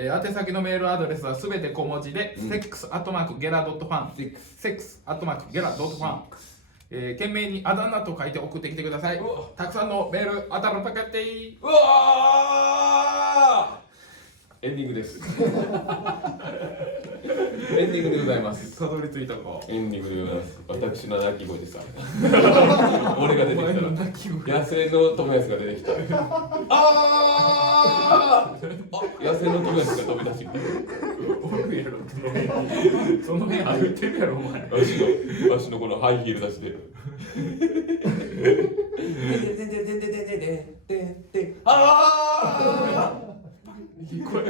宛先のメールアドレスはすべて小文字で、sex@gera.fan、sex@gera.fan。懸命にあだ名と書いて送ってきてください。たくさんのメール当たるパケットい。うわー、エンディングですエンディングでございます。たどり着いたか。エンディングでございます。私の鳴き声でさ俺が出てきたら野生の友安が出てきた。野生の友安が飛び出してきた。おるやろその辺歩いてるやろお前。わしのこのハイヒール出して声